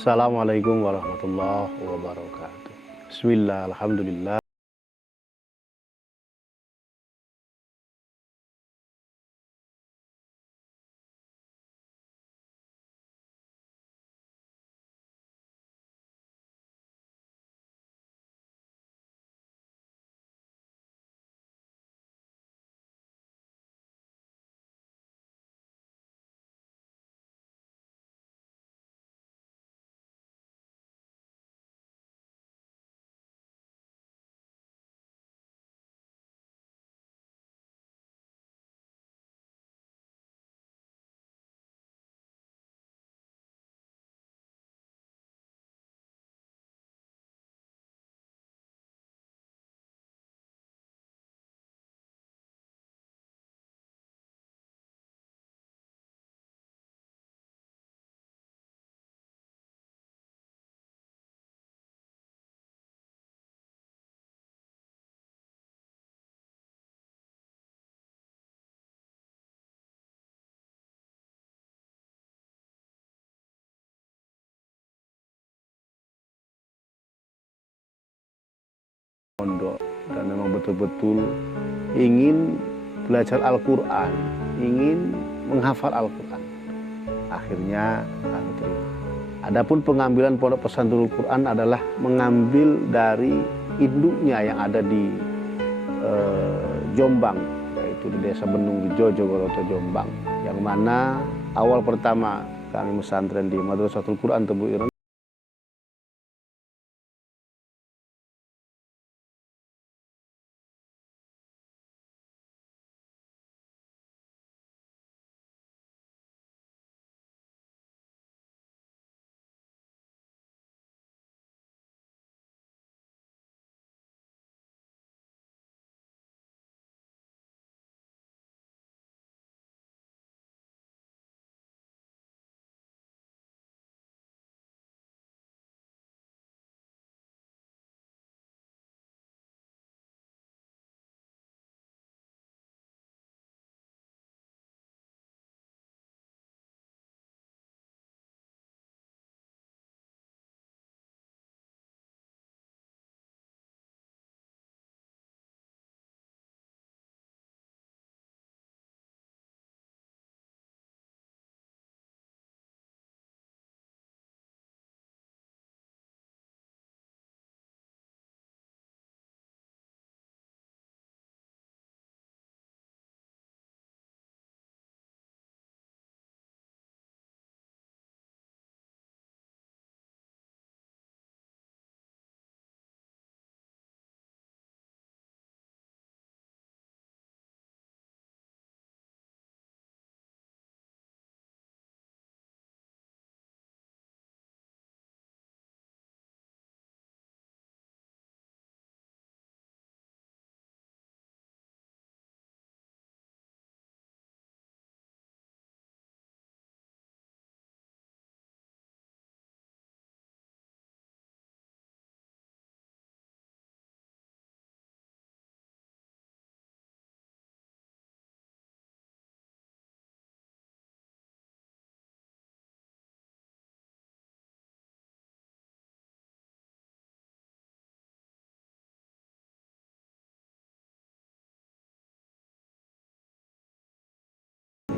Assalamualaikum warahmatullahi wabarakatuh. Bismillah, alhamdulillah. Pondok dan memang betul-betul ingin belajar Al-Quran, ingin menghafal Al-Quran. Akhirnya aku terima. Adapun pengambilan pondok pesantren Al-Quran adalah mengambil dari induknya yang ada di Jombang, yaitu di Desa Benung Rejo, Jogoroto, Jombang, yang mana awal pertama kami pesantren di Madrasatul Quran Tebu Ireng.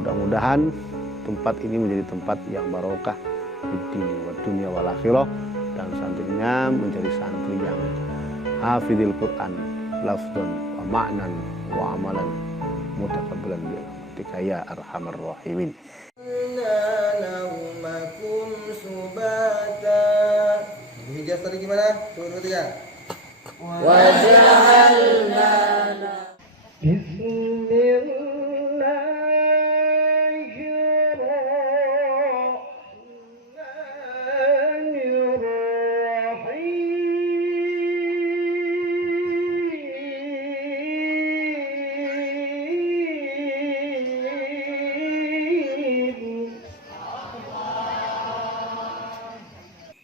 Mudah-mudahan tempat ini menjadi tempat yang barokah di dunia wal akhirah, dan santrinya menjadi santri yang hafidil Quran lafzan wa ma'nan wa amalan mutaqabbalan bi rahmatika ya arhamar rahimin. Hijaz tadi gimana? Turun tiga. Waj'alna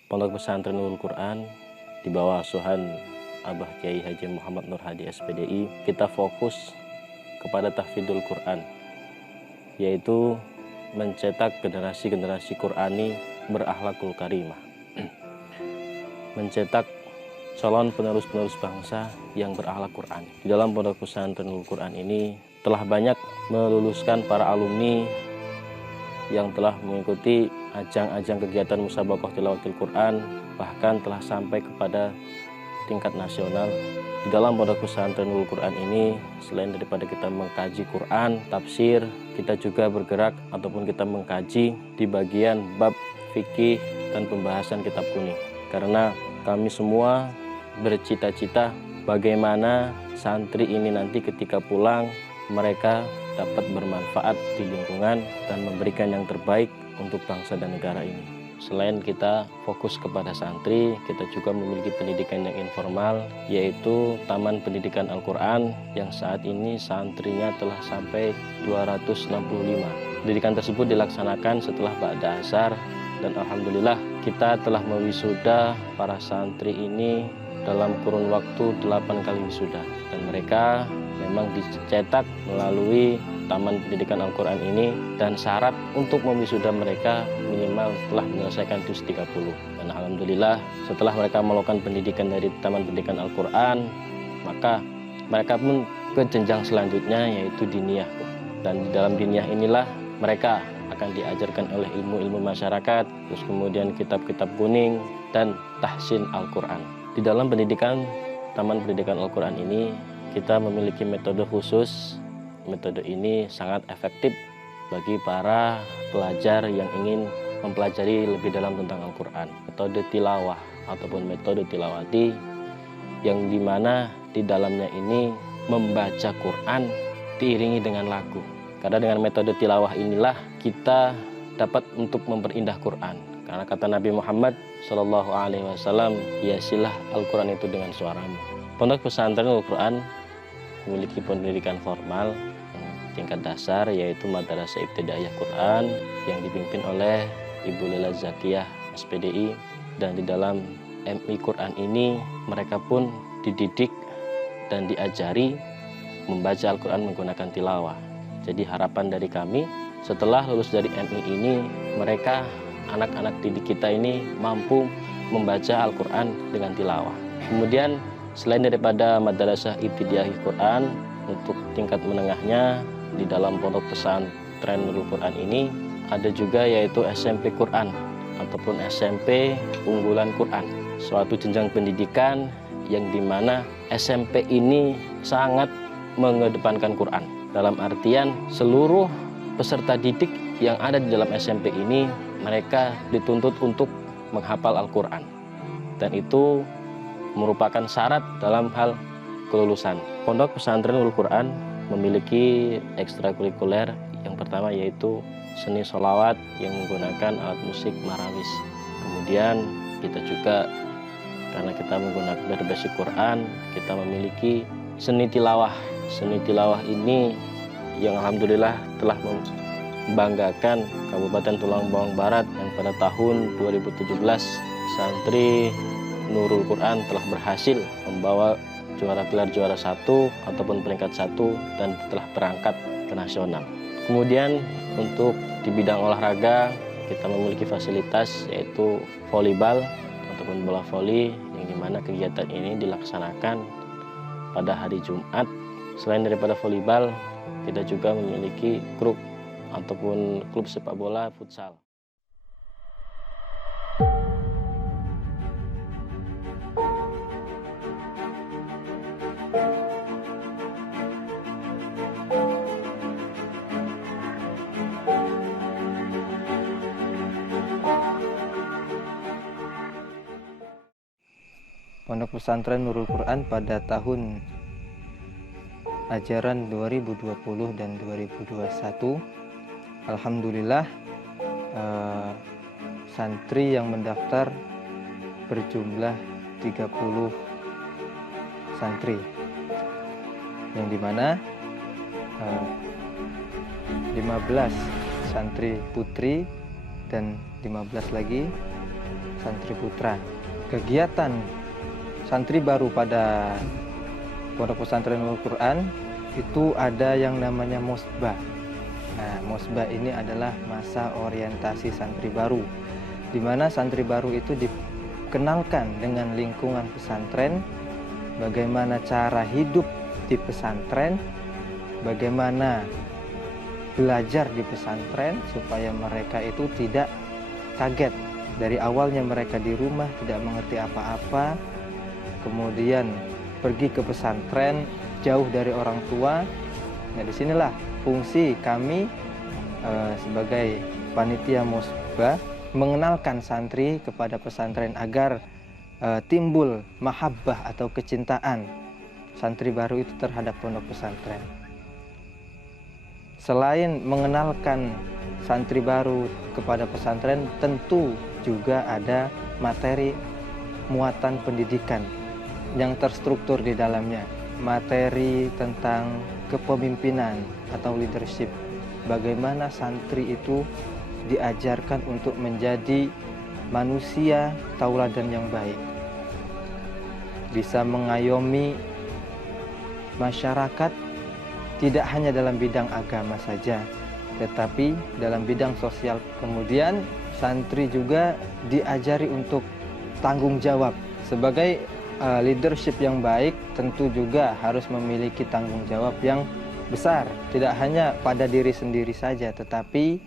Pondok Pesantren Nurul Quran di bawah asuhan Abah Kiai Haji Muhammad Nur Hadi SPDI, kita fokus kepada tahfidzul Quran, yaitu mencetak generasi-generasi Qurani berakhlakul karimah. mencetak calon penerus-penerus bangsa yang berakhlak Quran. Di dalam Pondok Pesantren Nurul Quran ini telah banyak meluluskan para alumni yang telah mengikuti ajang-ajang kegiatan musabaqah tilawatil Quran, bahkan telah sampai kepada tingkat nasional. Di dalam Pondok Pesantren Nurul Quran ini, selain daripada kita mengkaji Quran, tafsir, kita juga bergerak ataupun kita mengkaji di bagian bab fikih dan pembahasan kitab kuning. Karena kami semua bercita-cita bagaimana santri ini nanti ketika pulang mereka dapat bermanfaat di lingkungan dan memberikan yang terbaik untuk bangsa dan negara ini. Selain kita fokus kepada santri, kita juga memiliki pendidikan yang informal, yaitu Taman Pendidikan Al-Quran yang saat ini santrinya telah sampai 265. Pendidikan tersebut dilaksanakan setelah ba'da asar, dan alhamdulillah kita telah mewisuda para santri ini dalam kurun waktu 8 kali wisuda, dan mereka memang dicetak melalui Taman Pendidikan Al-Quran ini, dan syarat untuk mewisuda mereka minimal telah menyelesaikan juz 30. Dan alhamdulillah setelah mereka melakukan pendidikan dari Taman Pendidikan Al-Quran, maka mereka pun ke jenjang selanjutnya, yaitu diniyah. Dan di dalam diniyah inilah mereka akan diajarkan oleh ilmu-ilmu masyarakat, terus kemudian kitab-kitab kuning dan tahsin Al-Quran. Di dalam pendidikan Taman Pendidikan Al-Quran ini kita memiliki metode khusus. Metode ini sangat efektif bagi para pelajar yang ingin mempelajari lebih dalam tentang Al-Quran. Metode tilawah ataupun metode tilawati, yang dimana di dalamnya ini membaca Quran diiringi dengan lagu. Karena dengan metode tilawah inilah kita dapat untuk memperindah Quran. Karena kata Nabi Muhammad SAW, hiasilah Al-Quran itu dengan suaramu. Pondok Pesantren Nurul Quran memiliki pendidikan formal tingkat dasar, yaitu Madrasah Ibtidaiyah Quran yang dipimpin oleh Ibu Lila Zakiyah SPDI, dan di dalam MI Quran ini mereka pun dididik dan diajari membaca Al-Quran menggunakan tilawah. Jadi harapan dari kami setelah lulus dari MI ini, mereka anak-anak didik kita ini mampu membaca Al-Quran dengan tilawah. Kemudian selain daripada Madrasah Ibtidaiyah Quran, untuk tingkat menengahnya di dalam Pondok Pesantren Nurul Quran ini ada juga yaitu SMP Quran ataupun SMP Unggulan Quran, suatu jenjang pendidikan yang dimana SMP ini sangat mengedepankan Quran. Dalam artian seluruh peserta didik yang ada di dalam SMP ini mereka dituntut untuk menghafal Al-Quran, dan itu merupakan syarat dalam hal kelulusan. Pondok Pesantren Nurul Quran memiliki ekstrakurikuler yang pertama yaitu seni sholawat yang menggunakan alat musik marawis. Kemudian kita juga karena kita menggunakan berbasik Quran, kita memiliki seni tilawah. Seni tilawah ini yang alhamdulillah telah membanggakan Kabupaten Tulang Bawang Barat, yang pada tahun 2017 santri Nurul Quran telah berhasil membawa gelar juara 1 ataupun peringkat 1 dan telah berangkat ke nasional. Kemudian untuk di bidang olahraga kita memiliki fasilitas yaitu volleyball ataupun bola voli, yang dimana kegiatan ini dilaksanakan pada hari Jumat. Selain daripada volleyball, kita juga memiliki grup ataupun klub sepak bola futsal. Pondok Pesantren Nurul Quran pada tahun ajaran 2020 dan 2021, alhamdulillah santri yang mendaftar berjumlah 30 santri, yang dimana 15 santri putri dan 15 lagi santri putra. Kegiatan santri baru pada Pondok Pesantren Nurul Quran itu ada yang namanya Mosbah. Nah, Mosbah ini adalah masa orientasi santri baru, di mana santri baru itu kenalkan dengan lingkungan pesantren, bagaimana cara hidup di pesantren, bagaimana belajar di pesantren supaya mereka itu tidak kaget. Dari awalnya mereka di rumah tidak mengerti apa-apa, kemudian pergi ke pesantren jauh dari orang tua. Nah, disinilah fungsi kami sebagai panitia musbah mengenalkan santri kepada pesantren agar timbul mahabbah atau kecintaan santri baru itu terhadap pondok pesantren. Selain mengenalkan santri baru kepada pesantren, tentu juga ada materi muatan pendidikan yang terstruktur di dalamnya. Materi tentang kepemimpinan atau leadership. Bagaimana santri itu diajarkan untuk menjadi manusia tauladan yang baik, bisa mengayomi masyarakat tidak hanya dalam bidang agama saja, tetapi dalam bidang sosial. Kemudian santri juga diajari untuk tanggung jawab. Sebagai leadership yang baik tentu juga harus memiliki tanggung jawab yang besar, tidak hanya pada diri sendiri saja, tetapi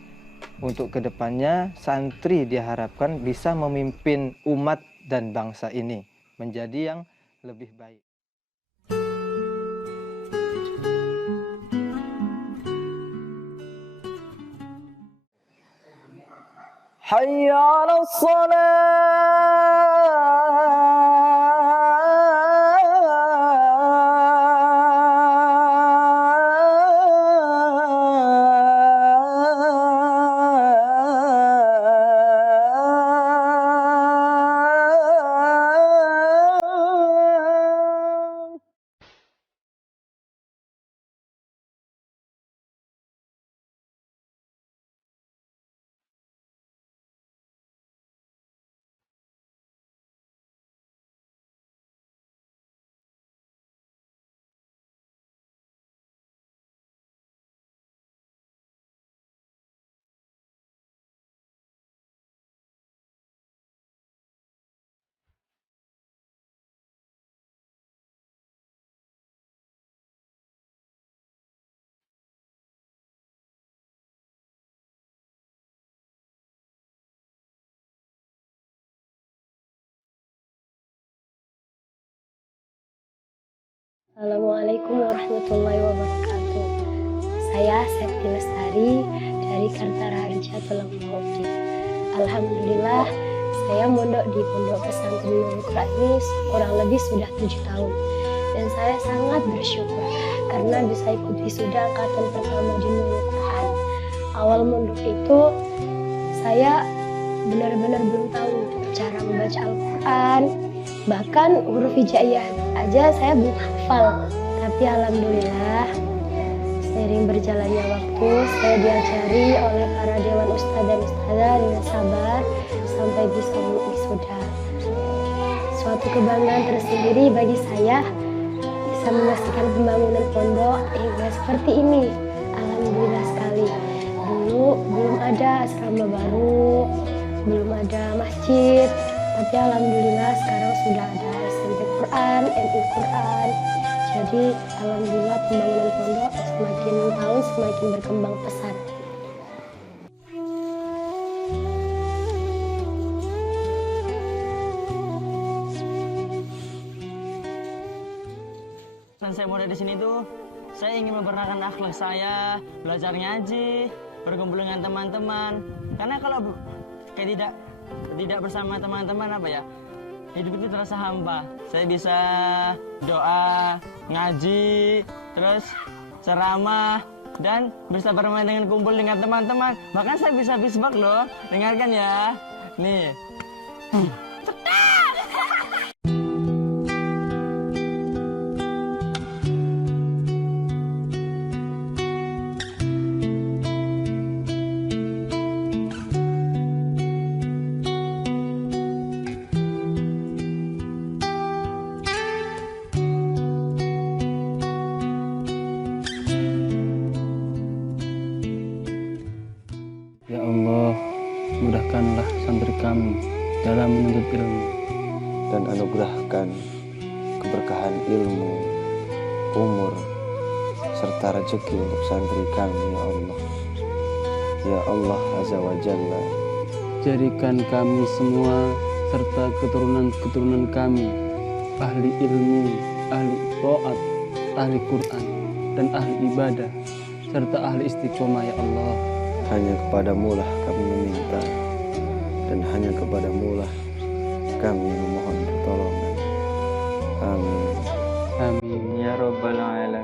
untuk kedepannya santri diharapkan bisa memimpin umat dan bangsa ini menjadi yang lebih baik. Hayya 'alas Assalamualaikum warahmatullahi wabarakatuh. Saya Septi Lestari dari Kartarharja Tulungagung. Alhamdulillah, saya mondok di Pondok Pesantren Nurul Quran ini kurang lebih sudah 7 tahun. Dan saya sangat bersyukur karena bisa ikut wisuda angkatan pertama di Nurul Quran. Awal mondok itu saya benar-benar belum tahu cara membaca Al-Quran. Bahkan huruf hijaiyah aja saya belum hafal. Tapi alhamdulillah seiring berjalannya waktu saya diajari oleh para dewan ustadz dan ustadzah dengan sabar sampai bisa wisuda. Suatu kebanggaan tersendiri bagi saya bisa menyaksikan pembangunan pondok hingga seperti ini. Alhamdulillah sekali. Dulu belum ada asrama baru, belum ada masjid. Tapi alhamdulillah sekarang sudah ada SMP Quran, MI Quran. Jadi alhamdulillah pembangunan pondok semakin tahun semakin berkembang pesat. Dan saya mulai di sini tuh, saya ingin memperkenalkan akhlak saya, belajar ngaji, berkumpul dengan teman-teman. Karena kalau kayak tidak bersama teman-teman hidup itu terasa hampa. Saya bisa doa, ngaji, terus ceramah, dan bisa bermain dengan kumpul dengan teman-teman. Bahkan saya bisa bisbak loh, dengarkan ya. Nih. Ya Allah, mudahkanlah santri kami dalam menuntut ilmu. dan anugerahkan keberkahan ilmu, umur, serta rezeki untuk santri kami ya Allah. Ya Allah Azza wa Jalla, jadikan kami semua serta keturunan-keturunan kami ahli ilmu, ahli taat, ahli Quran, dan ahli ibadah, serta ahli istiqomah ya Allah. hanya kepadamu lah kami meminta, dan hanya kepadamu lah kami memohon pertolongan. Amin. Amin Ya Rabbal Alamin.